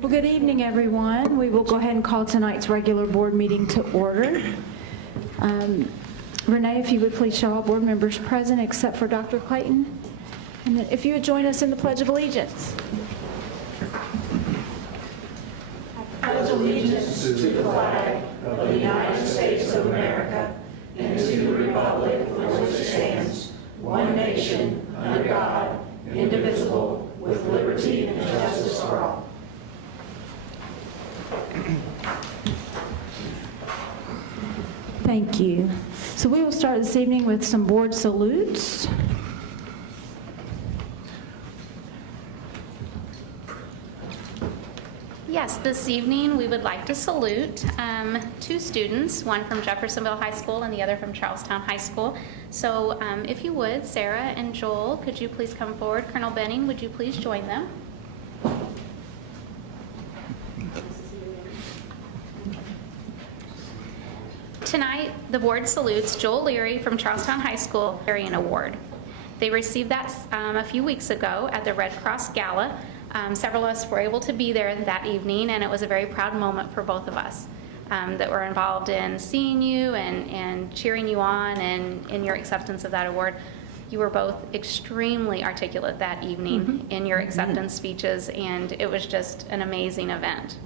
Well, good evening, everyone. We will go ahead and call tonight's regular board meeting to order. Renee, if you would please show all board members present except for Dr. Clayton. And then if you would join us in the Pledge of Allegiance. I pledge allegiance to the flag of the United States of America and to the republic for which it stands, one nation, under God, indivisible, with liberty and justice for all. Thank you. So we will start this evening with some board salutes. Yes, this evening we would like to salute two students, one from Jeffersonville High School and the other from Charlestown High School. So if you would, Sarah and Joel, could you please come forward? Colonel Benning, would you please join them? Tonight, the board salutes Joel Leary from Charlestown High School, Arian Award. They received that a few weeks ago at the Red Cross Gala. Several of us were able to be there that evening, and it was a very proud moment for both of us that were involved in seeing you and cheering you on and in your acceptance of that award. You were both extremely articulate that evening in your acceptance speeches, and it was just an amazing event.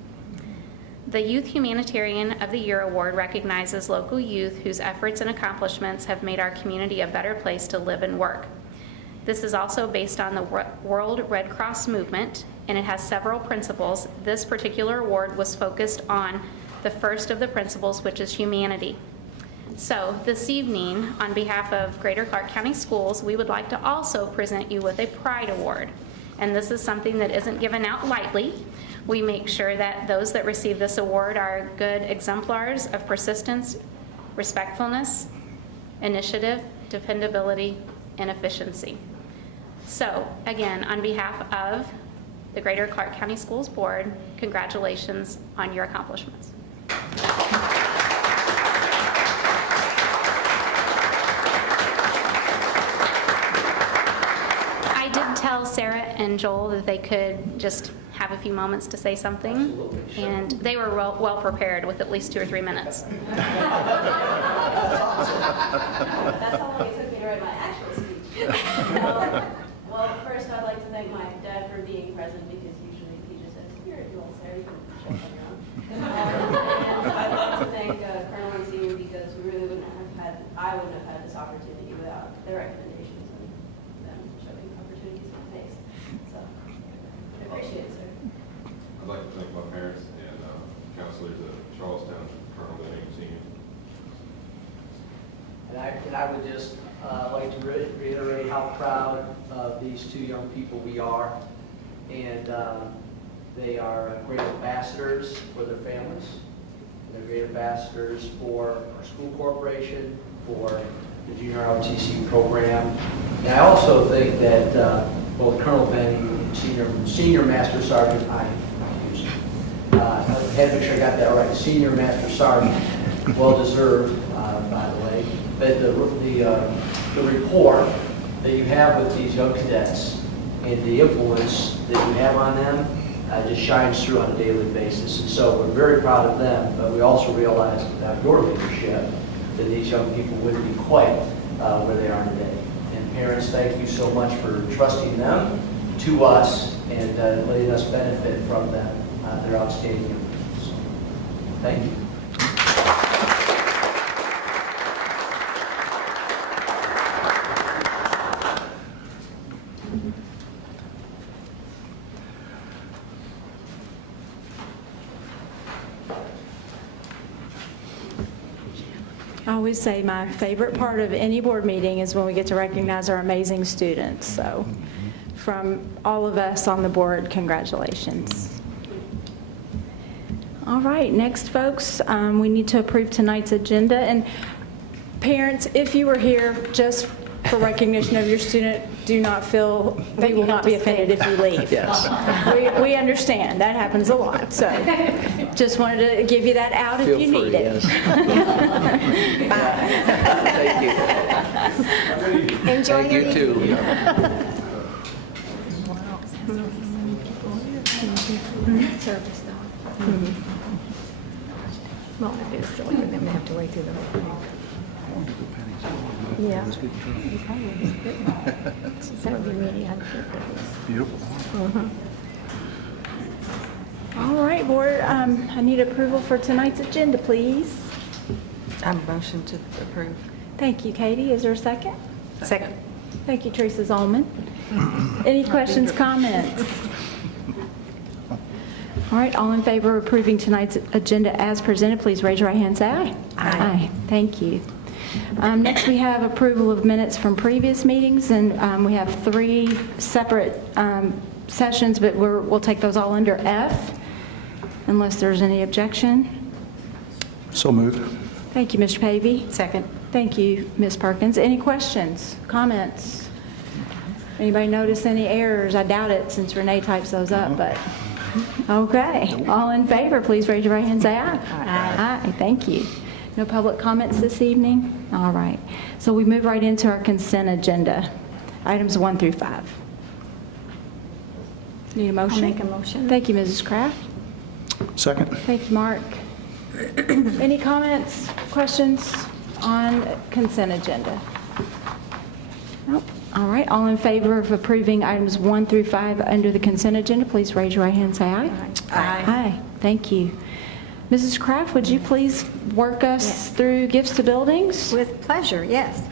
The Youth Humanitarian of the Year Award recognizes local youth whose efforts and accomplishments have made our community a better place to live and work. This is also based on the World Red Cross movement, and it has several principles. This particular award was focused on the first of the principles, which is humanity. So this evening, on behalf of Greater Clark County Schools, we would like to also present you with a Pride Award. And this is something that isn't given out lightly. We make sure that those that receive this award are good exemplars of persistence, respectfulness, initiative, dependability, and efficiency. So, again, on behalf of the Greater Clark County Schools Board, congratulations on your accomplishments. I did tell Sarah and Joel that they could just have a few moments to say something. Absolutely, sure. And they were well prepared with at least 2 or 3 minutes. That's how long it took me to write my actual speech. Well, first I'd like to thank my dad for being present, because usually he just says, "Here, you all, Sarah, you can shut on your own." And I'd like to thank Colonel and Senior, because I wouldn't have had this opportunity without their recommendations and them showing opportunities in my face. So I appreciate it, sir. I'd like to thank my parents and counselors at Charlestown, Colonel Benning, Senior. And I would just like to reiterate how proud of these two young people we are. And they are great ambassadors for their families. They're great ambassadors for our school corporation, for the junior ROTC program. And I also think that both Colonel Benning and Senior Master Sergeant, I had to make sure I got that right, Senior Master Sergeant, well deserved, by the way. But the rapport that you have with these young cadets and the influence that you have on them just shines through on a daily basis. And so we're very proud of them, but we also realize that your leadership, that these young people wouldn't be quite where they are today. And parents, thank you so much for trusting them to us and letting us benefit from them. They're outstanding young people. So, thank you. I always say my favorite part of any board meeting is when we get to recognize our amazing students. So from all of us on the board, congratulations. All right, next, folks, we need to approve tonight's agenda. And parents, if you were here just for recognition of your student, do not feel, we will not be offended if you leave. Yes. We understand, that happens a lot. So just wanted to give you that out if you need it. Thank you. Enjoy Thank your you too. evening. Thank you. Service dog. Well, it is silly for them to have to wait through the whole thing. Yeah. You probably didn't. That would be really unfair. Beautiful. All right, Board, I need approval for tonight's agenda, please. I motion to approve. Thank you, Katie. Is there a second? Second. Thank you, Teresa Zolman. Any questions, comments? All right, all in favor of approving tonight's agenda as presented, please raise your right hand and say aye. Aye. Thank you. Next, we have approval of minutes from previous meetings, and we have 3 separate sessions, but we'll take those all under F, unless there's any objection. So moved. Thank you, Mr. Pavey. Second. Thank you, Ms. Perkins. Any questions, comments? Anybody notice any errors? I doubt it since Renee types those up, but, okay. All in favor, please raise your right hand and say aye. Aye. Thank you. No public comments this evening? All right. So we move right into our consent agenda, items 1 through 5. Need a motion? I'll make a motion. Thank you, Mrs. Kraft. Second. Thank you, Mark. Any comments, questions on consent agenda? Nope. All right. All in favor of approving items 1 through 5 under the consent agenda, please raise your right hand and say aye. Aye. Aye. Thank you. Mrs. Kraft, would you please work us through gifts to buildings? With pleasure, yes.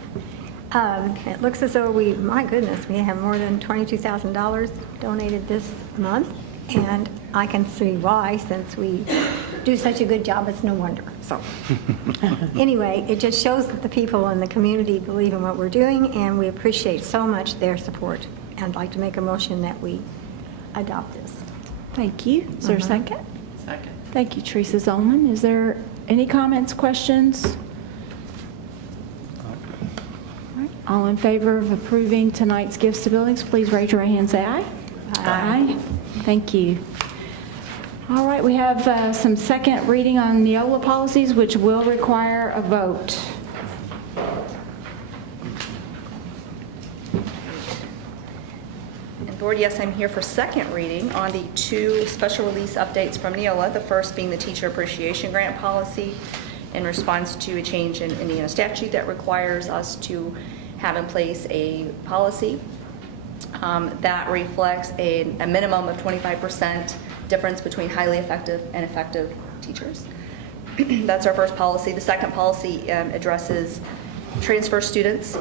It looks as though my goodness, we have more than $22,000 donated this month, and I can see why, since we do such a good job, it's no wonder. So, anyway, it just shows that the people in the community believe in what we're doing, and we appreciate so much their support. And I'd like to make a motion that we adopt this. Thank you. Is there a second? Second. Thank you, Teresa Zolman. Is there any comments, questions? All in favor of approving tonight's gifts to buildings, please raise your right hand and say aye. Aye. Thank you. All right, we have some second reading on Neola policies, which will require a vote. And Board, yes, I'm here for second reading on the 2 special release updates from Neola, the first being the Teacher Appreciation Grant Policy in response to a change in Indiana statute that requires us to have in place a policy that reflects a minimum of 25% difference between highly effective and effective teachers. That's our first policy. The second policy addresses transfer students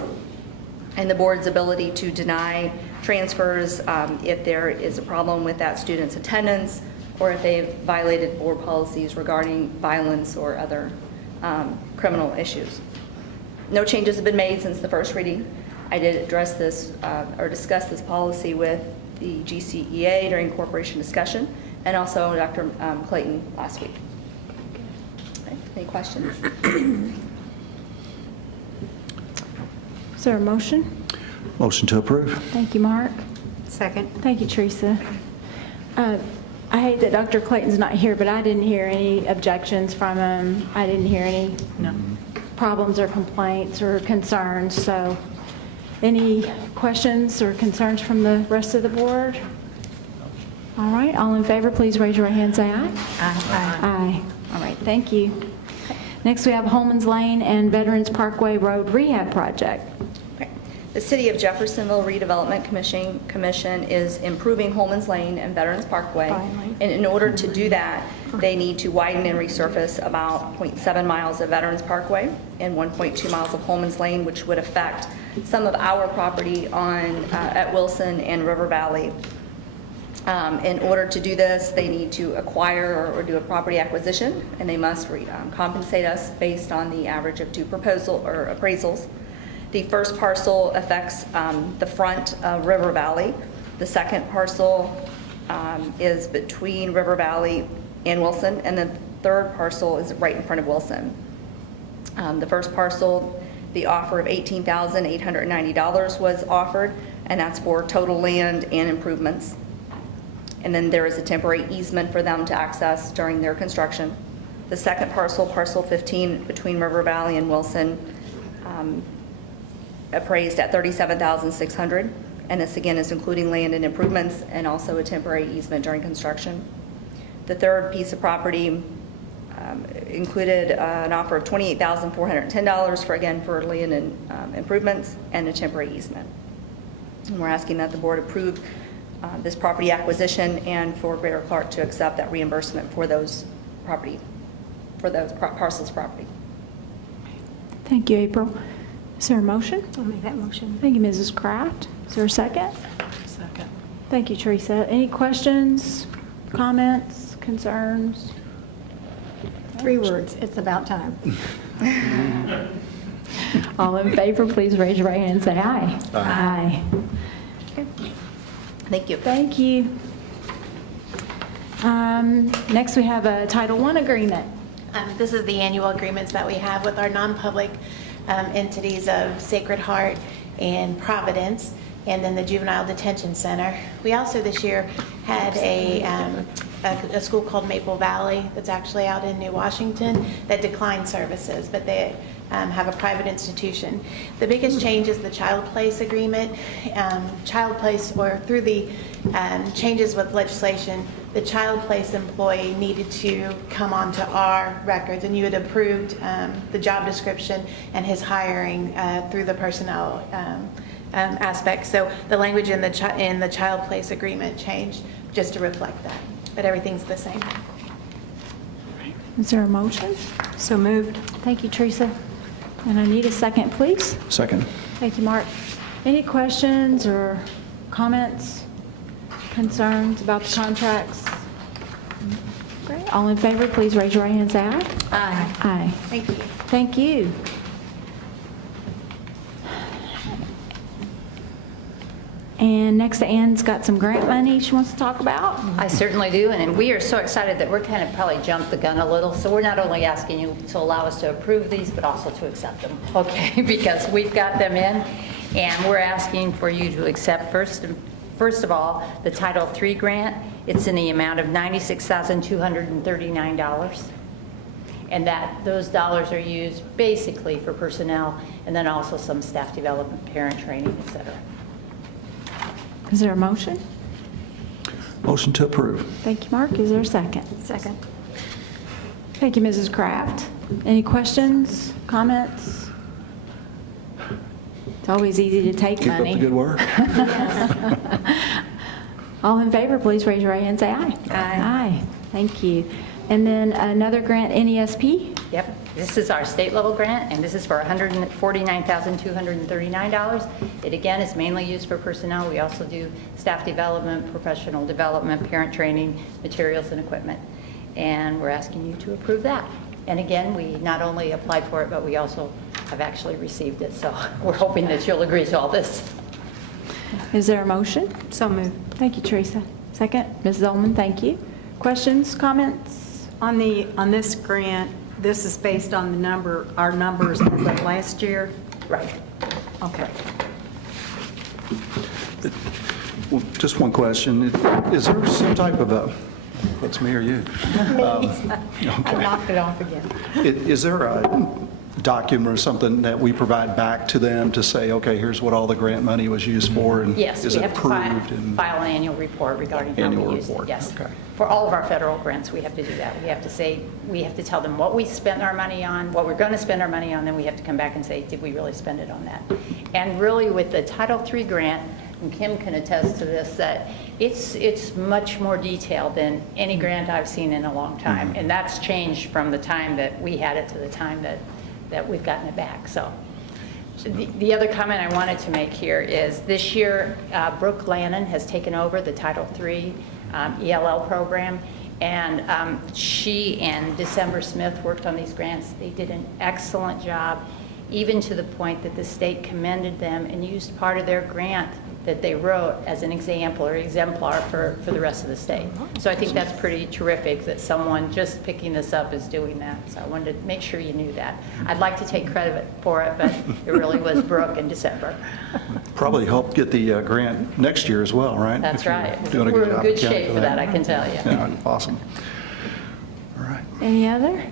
and the board's ability to deny transfers if there is a problem with that student's attendance or if they've violated board policies regarding violence or other criminal issues. No changes have been made since the first reading. I did address this or discuss this policy with the GCEA during corporation discussion and also Dr. Clayton last week. Okay. Any questions? Is there a motion? Motion to approve. Thank you, Mark. Second. Thank you, Teresa. I hate that Dr. Clayton's not here, but I didn't hear any objections from him. I didn't hear any problems or complaints or concerns. So any questions or concerns from the rest of the board? All right, all in favor, please raise your right hand and say aye. Aye. Aye. All right, thank you. Next, we have Holman's Lane and Veterans Parkway Road Rehab Project. Okay. The City of Jeffersonville Redevelopment Commission is improving Holman's Lane and Veterans Parkway. Finally. And in order to do that, they need to widen and resurface about 0.7 miles of Veterans Parkway and 1.2 miles of Holman's Lane, which would affect some of our property on at Wilson and River Valley. In order to do this, they need to acquire or do a property acquisition, and they must compensate us based on the average of 2 appraisals. The first parcel affects the front of River Valley. The second parcel is between River Valley and Wilson, and the third parcel is right in front of Wilson. The first parcel, the offer of $18,890 was offered, and that's for total land and improvements. And then there is a temporary easement for them to access during their construction. The second parcel, parcel 15, between River Valley and Wilson, appraised at $37,600, And this, again, is including land and improvements and also a temporary easement during construction. The third piece of property included an offer of $28,410 for land and improvements and a temporary easement. And we're asking that the board approve this property acquisition and for Greater Clark to accept that reimbursement for those parcels of property. Thank you, April. Is there a motion? I'll make that motion. Thank you, Mrs. Kraft. Is there a second? Second. Thank you, Teresa. Any questions, comments, concerns? 3 words, it's about time. All in favor, please raise your right hand and say aye. Aye. Thank you. Thank you. Next, we have a Title I agreement. This is the annual agreements that we have with our non-public entities of Sacred Heart and Providence, and then the Juvenile Detention Center. We also this year had a school called Maple Valley that's actually out in New Washington that declined services, but they have a private institution. The biggest change is the Child Place agreement. Child Place, or through the changes with legislation, the Child Place employee needed to come onto our records, and you had approved the job description and his hiring through the personnel aspect. So the language in the Child Place agreement changed just to reflect that, but everything's the same. Is there a motion? So moved. Thank you, Teresa. And I need a second, please. Second. Thank you, Mark. Any questions or comments, concerns about the contracts? Great. All in favor, please raise your right hand and say aye. Aye. Aye. Thank you. Thank you. And next, Ann's got some grant money she wants to talk about. I certainly do, and we are so excited that we're kind of probably jumped the gun a little. So we're not only asking you to allow us to approve these, but also to accept them, okay? Because we've got them in, and we're asking for you to accept first of all the Title III grant. It's in the amount of $96,239, and those dollars are used basically for personnel, and then also some staff development, parent training, et cetera. Is there a motion? Motion to approve. Thank you, Mark. Is there a second? Second. Thank you, Mrs. Kraft. Any questions, comments? It's always easy to take Keep up money. the good work. All in favor, please raise your right hand and say aye. Aye. Thank you. And then another grant, NESP? Yep, this is our state level grant, and this is for $149,239. It again is mainly used for personnel. We also do staff development, professional development, parent training, materials and equipment. And we're asking you to approve that. And again, we not only applied for it, but we also have actually received it. So we're hoping that you'll agree to all this. Is there a motion? So moved. Thank you, Teresa. Second, Mrs. Ullman, thank you. Questions, comments? On this grant, this is based on our numbers as of last year? Right. Okay. Well, just one question. Is there some type of a, that's me or you? I knocked it off again. Is there a document or something that we provide back to them to say, okay, here's what all the grant money was used for, and Yes, is we it have to approved? and- file an annual report regarding how Annual we used it. report, Yes. okay. For all of our federal grants, we have to do that. We have to say, we have to tell them what we spent our money on, what we're going to spend our money on, then we have to come back and say, did we really spend it on that? And really with the Title III grant, and Kim can attest to this, that it's much more detailed than any grant I've seen in a long time. And that's changed from the time that we had it to the time that we've gotten it back. So the other comment I wanted to make here is this year, Brooke Lannon has taken over the Title III ELL program, and she and December Smith worked on these grants. They did an excellent job, even to the point that the state commended them and used part of their grant that they wrote as an example or exemplar for the rest of the state. So I think that's pretty terrific that someone just picking this up is doing that. So I wanted to make sure you knew that. I'd like to take credit for it, but it really was Brooke in December. Probably help get the grant next year as well, right? That's If you're right. doing a We're good in job good accounting shape for that, I can tell you. Yeah, awesome. All right. Any other?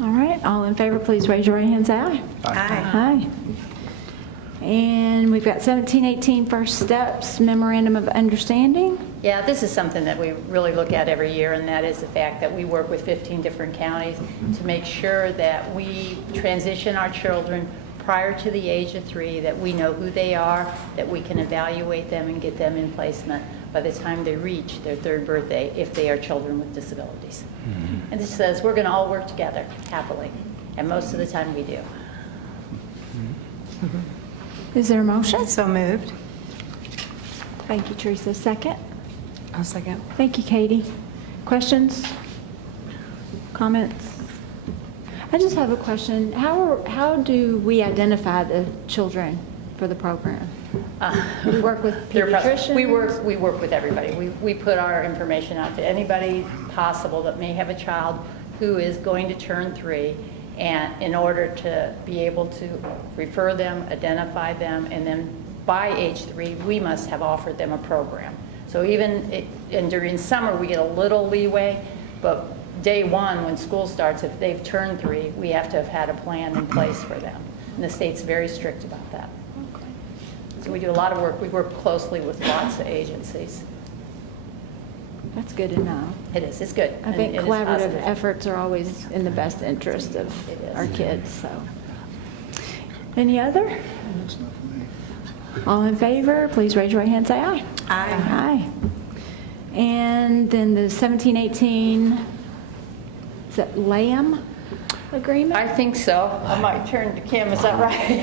All right, all in favor, please raise your right hand and say aye. Aye. Aye. And we've got 1718 First Steps Memorandum of Understanding. Yeah, this is something that we really look at every year, and that is the fact that we work with 15 different counties to make sure that we transition our children prior to the age of 3, that we know who they are, that we can evaluate them and get them in placement by the time they reach their 3rd birthday if they are children with disabilities. And this says we're going to all work together happily, and most of the time we do. Is there a motion? So moved. Thank you, Teresa. Second? I'll second. Thank you, Katie. Questions? Comments? I just have a question. How do we identify the children for the program? We work with pediatricians? We work with everybody. We put our information out to anybody possible that may have a child who is going to turn 3, and in order to be able to refer them, identify them, and then by age 3, we must have offered them a program. So and during summer, we get a little leeway, but day 1, when school starts, if they've turned 3, we have to have had a plan in place for them. And the state's very strict about that. So we do a lot of work. We work closely with lots of agencies. That's good to know. It is. It's good. I think and it is collaborative positive. efforts are always in the best interest of It is. our kids, so. Any other? That's enough for me. All in favor, please raise your right hand, say aye. Aye. Aye. And then the 1718, is that LAM agreement? I think so. I might turn to Kim. Is that right?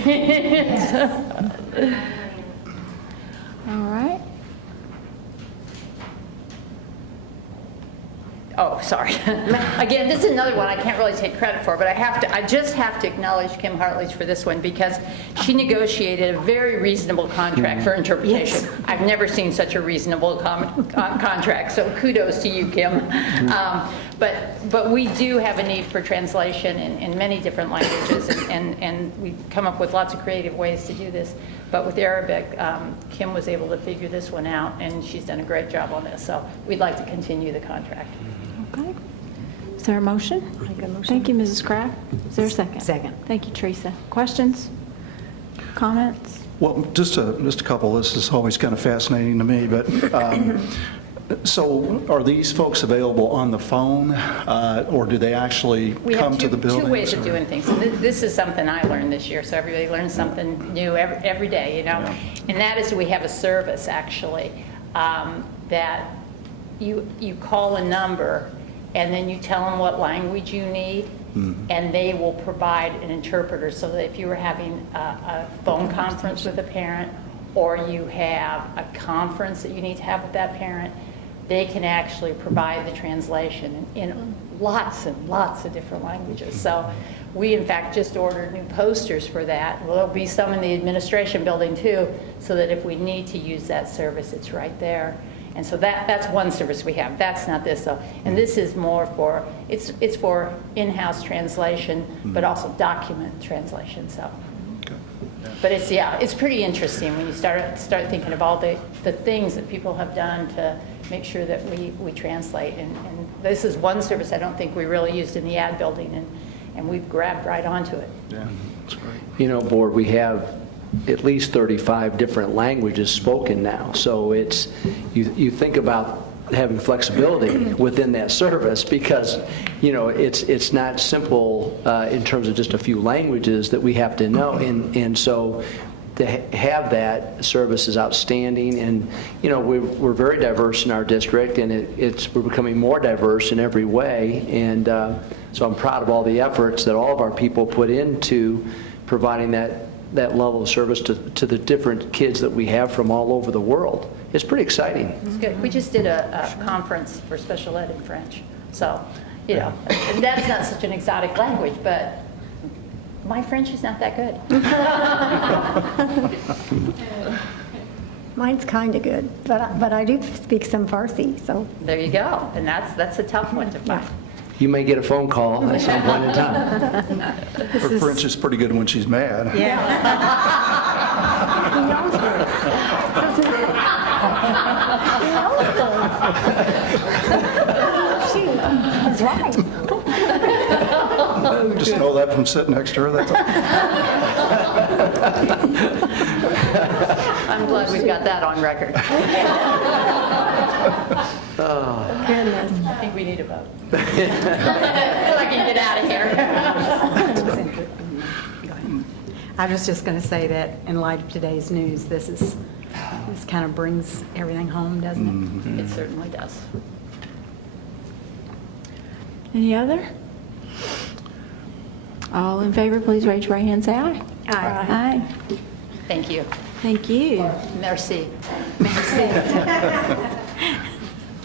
All right. Oh, sorry. Again, this is another one I can't really take credit for, but I just have to acknowledge Kim Hartledge for this one because she negotiated a very reasonable contract for interpretation. Yes. I've never seen such a reasonable contract, so kudos to you, Kim. But we do have a need for translation in many different languages, and we've come up with lots of creative ways to do this. But with Arabic, Kim was able to figure this one out, and she's done a great job on this. So we'd like to continue the contract. Okay. Is there a motion? Make a motion. Thank you, Mrs. Kraft. Is there a second? Second. Thank you, Teresa. Questions? Comments? Well, just a couple. This is always kind of fascinating to me, but so are these folks available on the phone, or do they actually come to the buildings? We have two ways of or- doing things. And this is something I learned this year, so everybody learns something new every day, you know? Yeah. And that is we have a service, actually, that you call a number, and then you tell them what language you need, and they will provide an interpreter, so that if you were having a phone conference with a parent, or you have a conference that you need to have with that parent, they can actually provide the translation in lots and lots of different languages. So we, in fact, just ordered new posters for that. Well, there'll be some in the administration building, too, so that if we need to use that service, it's right there. And so that's one service we have. That's not this, though. And this is more for, it's for in-house translation, but also document translation, so. Okay. But it's pretty interesting when you start thinking of all the things that people have done to make sure that we translate. And this is one service I don't think we really used in the ad building, and we've grabbed right onto it. Yeah, that's great. You know, Board, we have at least 35 different languages spoken now. So it's, you think about having flexibility within that service because, you know, it's not simple in terms of just a few languages that we have to know. And so to have that service is outstanding. And, you know, we're very diverse in our district, and we're becoming more diverse in every way. And so I'm proud of all the efforts that all of our people put into providing that level of service to the different kids that we have from all over the world. It's pretty exciting. It's good. We just did a conference for special ed in French. So, you know, and that's not such an exotic language, but my French is not that good. Mine's kind of good, but I do speak some Farsi, so. There you go. And that's a tough one to find. You may get a phone call at some point in time. Her French is pretty good when she's mad. He knows this. She is right. Just just know that from sitting next to her, that's all. I'm glad we've got that on record. Goodness. I think we need a vote. So I can get out of here. I was just going to say that in light of today's news, this kind of brings everything home, doesn't it? It certainly does. Any other? All in favor, please raise your right hand, say aye. Aye. Aye. Thank you. Thank you. Merci.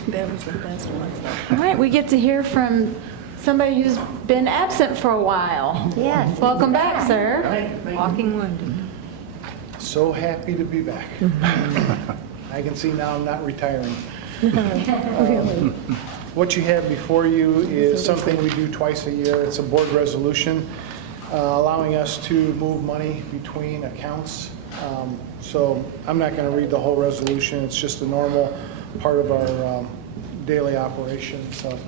That was the best one. All right, we get to hear from somebody who's been absent for a while. Yes. Welcome back, sir. Walking wounded. So happy to be back. I can see now I'm not retiring. Really? What you have before you is something we do twice a year. It's a board resolution allowing us to move money between accounts. So I'm not going to read the whole resolution. It's just a normal part of our daily operation. So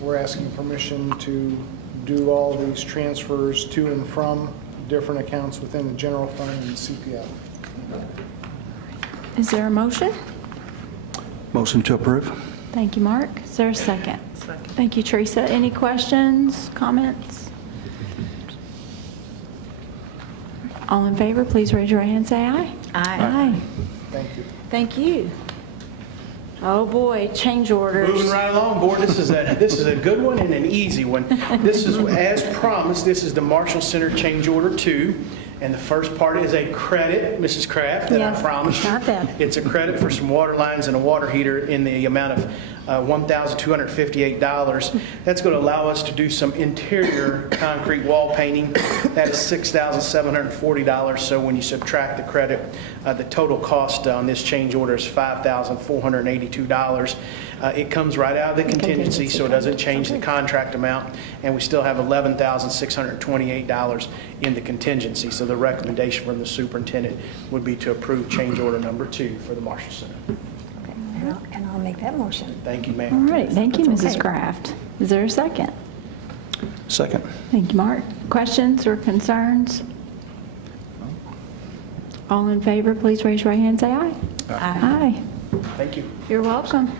we're asking permission to do all these transfers to and from different accounts within the general fund and the CPF. Is there a motion? Motion to approve? Thank you, Mark. Is there a second? Second. Thank you, Teresa. Any questions, comments? All in favor, please raise your right hand, say aye. Aye. Thank you. Thank you. Oh, boy, change orders. Moving right along, board. This is a good one and an easy one. This is, as promised, this is the Marshall Center Change Order 2. And the first part is a credit, Mrs. Kraft, that Yes, I promised. not bad. It's a credit for some water lines and a water heater in the amount of $1,258. That's going to allow us to do some interior concrete wall painting. That is $6,740. So when you subtract the credit, the total cost on this change order is $5,482. It comes right out of the contingency, so it doesn't change the contract amount, and we still have $11,628 in the contingency. So the recommendation from the superintendent would be to approve change order number 2 for the Marshall Center. And I'll make that motion. Thank you, All ma'am. right, thank you, Mrs. Okay. Kraft. Is there a second? Second. Thank you, Mark. Questions or concerns? All in favor, please raise your right hand, say aye. Aye. Thank you. You're welcome.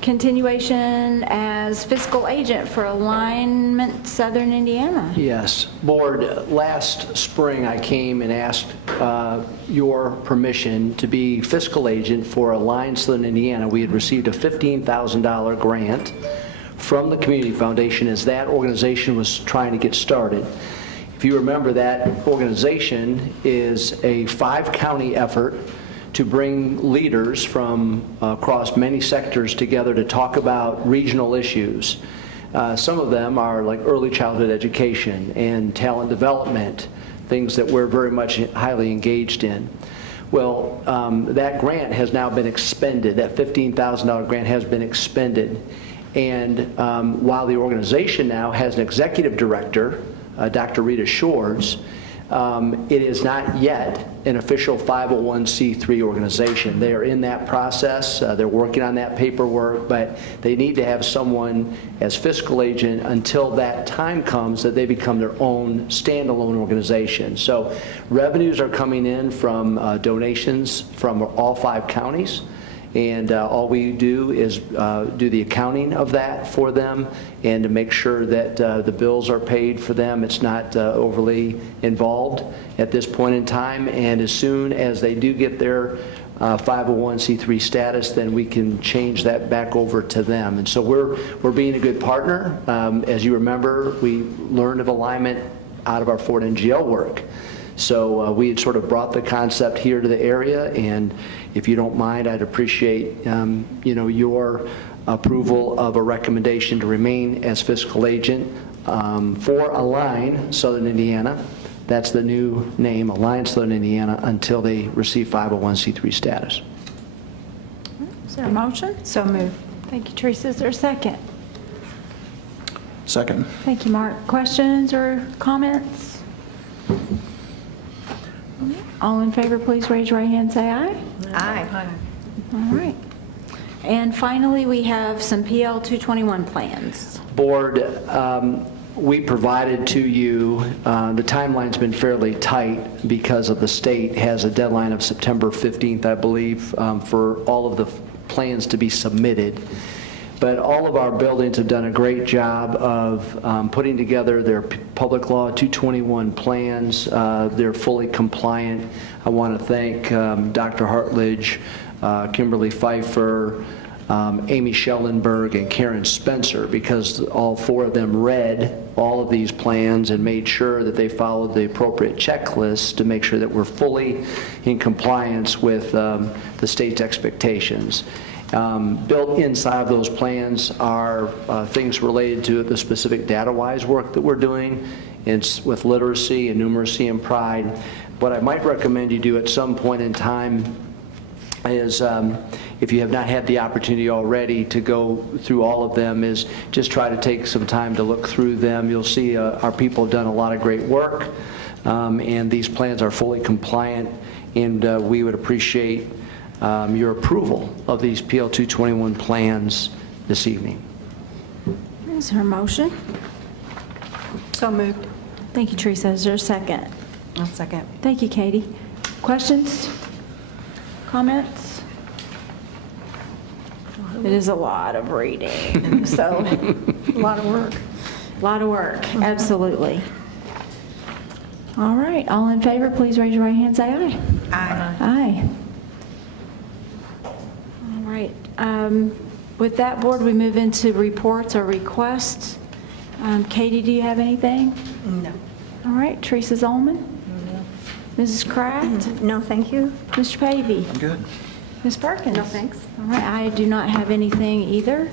Continuation as fiscal agent for Alignment Southern Indiana. Yes. Board, last spring I came and asked your permission to be fiscal agent for Align Southern Indiana. We had received a $15,000 grant from the Community Foundation as that organization was trying to get started. If you remember, that organization is a 5-county effort to bring leaders from across many sectors together to talk about regional issues. Some of them are like early childhood education and talent development, things that we're very much highly engaged in. Well, that grant has now been expended. That $15,000 grant has been expended. And while the organization now has an executive director, Dr. Rita Shores, it is not yet an official 501c3 organization. They are in that process. They're working on that paperwork, but they need to have someone as fiscal agent until that time comes that they become their own standalone organization. So revenues are coming in from donations from all 5 counties. And all we do is do the accounting of that for them and to make sure that the bills are paid for them. It's not overly involved at this point in time. And as soon as they do get their 501c3 status, then we can change that back over to them. And so we're being a good partner. As you remember, we learned of alignment out of our Fort NGL work. So we had sort of brought the concept here to the area, and if you don't mind, I'd appreciate your approval of a recommendation to remain as fiscal agent for Align Southern Indiana. That's the new name, Align Southern Indiana, until they receive 501c3 status. Is there a motion? So moved. Thank you, Teresa. Is there a second? Second. Thank you, Mark. Questions or comments? All in favor, please raise your right hand, say aye. Aye. All right. And finally, we have some PL 221 plans. Board, we provided to you, the timeline's been fairly tight because of the state has a deadline of September 15th, I believe, for all of the plans to be submitted. But all of our buildings have done a great job of putting together their Public Law 221 plans. They're fully compliant. I want to thank Dr. Hartledge, Kimberly Pfeiffer, Amy Schellenberg, and Karen Spencer, because all four of them read all of these plans and made sure that they followed the appropriate checklists to make sure that we're fully in compliance with the state's expectations. Built inside of those plans are things related to the specific data-wise work that we're doing with literacy and numeracy and pride. What I might recommend you do at some point in time is, if you have not had the opportunity already to go through all of them, is just try to take some time to look through them. You'll see our people have done a lot of great work, and these plans are fully compliant, and we would appreciate your approval of these PL 221 plans this evening. Is there a motion? So moved. Thank you, Teresa. Is there a second? I'll second. Thank you, Katie. Questions? Comments? It is a lot of reading, so A lot of work. a lot of work, absolutely. All right, all in favor, please raise your right hand, say aye. Aye. Aye. All right, with that, Board, we move into reports or requests. Katie, do you have anything? No. All right, Teresa Zolman? Mrs. Kraft? No, thank you. Mr. Pavey? I'm good. Ms. Perkins? No, thanks. All right, I do not have anything either.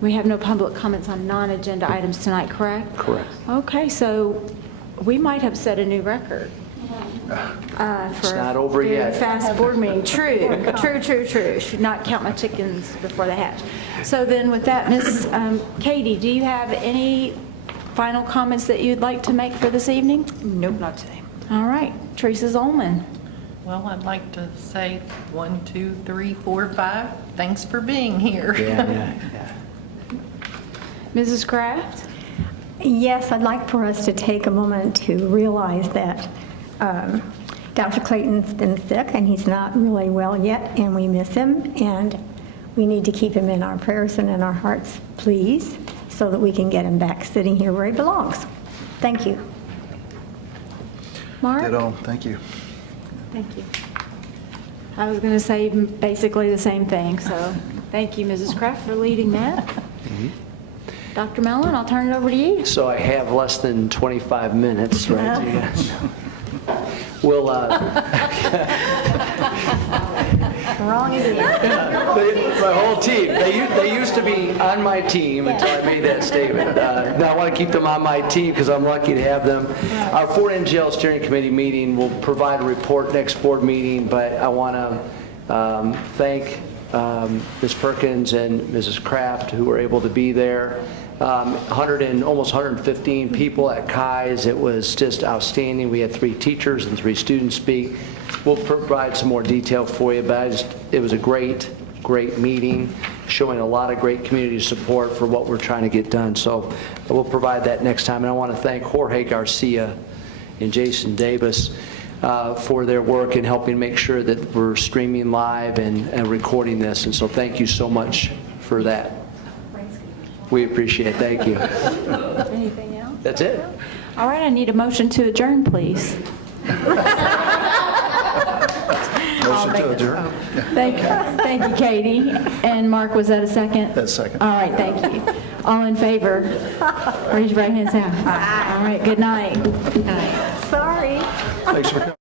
We have no public comments on non-agenda items tonight, correct? Correct. Okay, so we might have set a new record. It's not over yet. Fast board meeting. True, true, true, true. Should not count my chickens before they hatch. So then with that, Miss Katie, do you have any final comments that you'd like to make for this evening? Nope, not today. All right, Teresa Zolman. Well, I'd like to say 1, 2, 3, 4, 5. Thanks for being here. Yeah. Mrs. Kraft? Yes, I'd like for us to take a moment to realize that Dr. Clayton's been sick and he's not really well yet, and we miss him, and we need to keep him in our prayers and in our hearts, please, so that we can get him back sitting here where he belongs. Thank you. Mark? Ditto, thank you. Thank you. I was going to say basically the same thing, so thank you, Mrs. Kraft, for leading that. Dr. Mellon, I'll turn it over to you. So I have less than 25 minutes, right? Yeah. We'll, Wrong again. my whole team, they used to be on my team until I made that statement. Now I want to keep them on my team because I'm lucky to have them. Our Fort Enn Jail Steering Committee meeting will provide a report next board meeting, but I want to thank Ms. Perkins and Mrs. Kraft who were able to be there. Almost 115 people at Kai's. It was just outstanding. We had 3 teachers and 3 students speak. We'll provide some more detail for you, but it was a great meeting, showing a lot of great community support for what we're trying to get done. So we'll provide that next time. And I want to thank Jorge Garcia and Jason Davis for their work in helping make sure that we're streaming live and recording this. And so thank you so much for that. We appreciate it. Thank you. Anything else? That's it. All right, I need a motion to adjourn, please. Motion to adjourn. Thank you, Katie. And Mark, was that a second? That's second. All right, thank you. All in favor? Raise your right hand, say aye. All right, good night. Sorry. Thanks for coming.